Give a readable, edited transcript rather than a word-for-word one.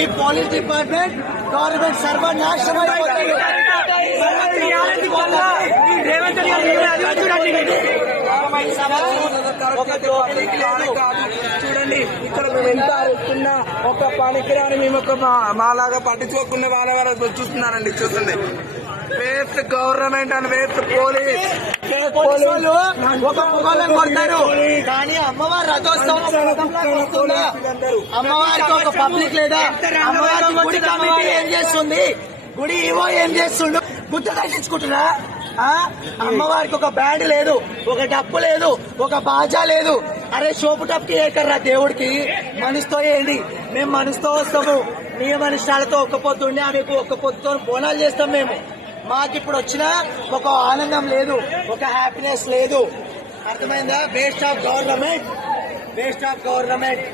ఈ police department government సర్వనాశనం చూడండి, ఇక్కడ మేము ఎంత వస్తున్నా ఒక పనికిరాని మేము ఒక మాలాగా పట్టించుకోకుండా వాళ్ళ చూస్తున్నారండి. చూస్తుంది waste government and waste police. ఒక మొగలను కొడతారు కానీ అమ్మవారి రథోత్సవం అమ్మవారికి ఒక పబ్లిక్ లేదా అమ్మవారికి గుడి కమిటీ ఏం చేస్తుంది, గుడి ఈవో ఏం చేస్తుండు, గుర్తు తగ్గించుకుంటున్నా. అమ్మవారికి ఒక బ్యాండ్ లేదు, ఒక డప్పు లేదు, ఒక బాజా లేదు. అరే షోపు టప్కి ఏకర్రా దేవుడికి మనసుతో ఏంటి? మేము మనసుతో వస్తాము, నియమ నిష్టాలతో ఒక్క పొద్దుండి ఆమెకు ఒక్క పొద్దుతో బోనాలు చేస్తాం. మేము మాకు ఇప్పుడు వచ్చిన ఒక ఆనందం లేదు, ఒక హ్యాపీనెస్ లేదు. అర్థమైందా? Waste of government, waste of government.